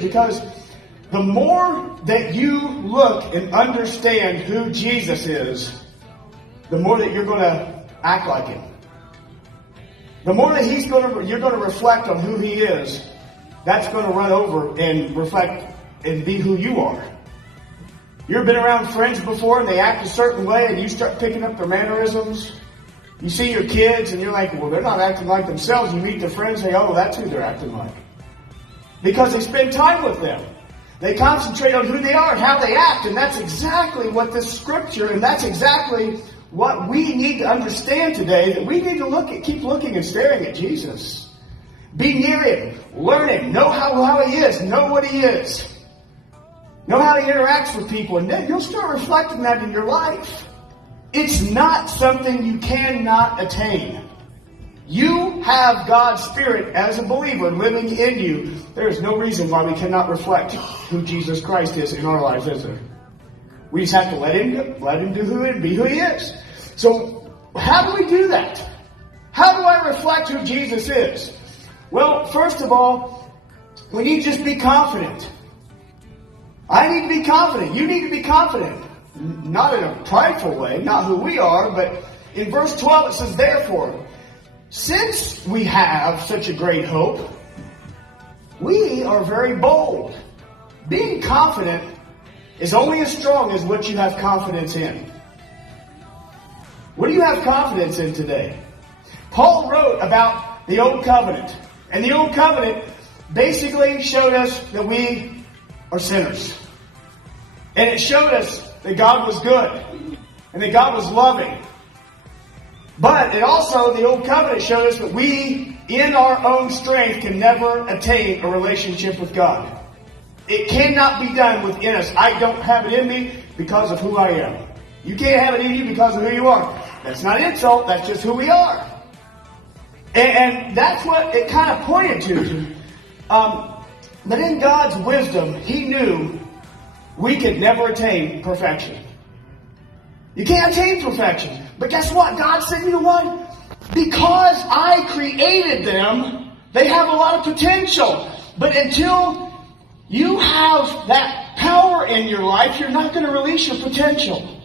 because the more that you look and understand who Jesus is, the more that you're going to act like Him. The more that you're going to reflect on who He is, that's going to run over and reflect and be who you are. You ever been around friends before and they act a certain way and you start picking up their mannerisms? You see your kids and you're like, well, they're not acting like themselves. You meet their friends and say, oh, that's who they're acting like. Because they spend time with them. They concentrate on who they are and how they act. And that's exactly what this scripture, and that's exactly what we need to understand today, that we need to keep looking and staring at Jesus. Be near Him, learn Him, know how He is, know what He is. Know how He interacts with people, and then you'll start reflecting that in your life. It's not something you cannot attain. You have God's Spirit as a believer living in you. There is no reason why we cannot reflect who Jesus Christ is in our lives, is there? We just have to let Him do be who He is. So, how do we do that? How do I reflect who Jesus is? Well, first of all, we need to just be confident. I need to be confident. You need to be confident. Not in a prideful way, not who we are, but in verse 12 it says, therefore, since we have such a great hope, we are very bold. Being confident is only as strong as what you have confidence in. What do you have confidence in today? Paul wrote about the Old Covenant. And the Old Covenant basically showed us that we are sinners. And it showed us that God was good. And that God was loving. But it also, the Old Covenant showed us that we, in our own strength, can never attain a relationship with God. It cannot be done within us. I don't have it in me because of who I am. You can't have it in you because of who you are. That's not an insult. That's just who we are. And that's what it kind of pointed to. But in God's wisdom, He knew we could never attain perfection. You can't attain perfection. But guess what? God said, you know what? Because I created them, they have a lot of potential. But until you have that power in your life, you're not going to release your potential.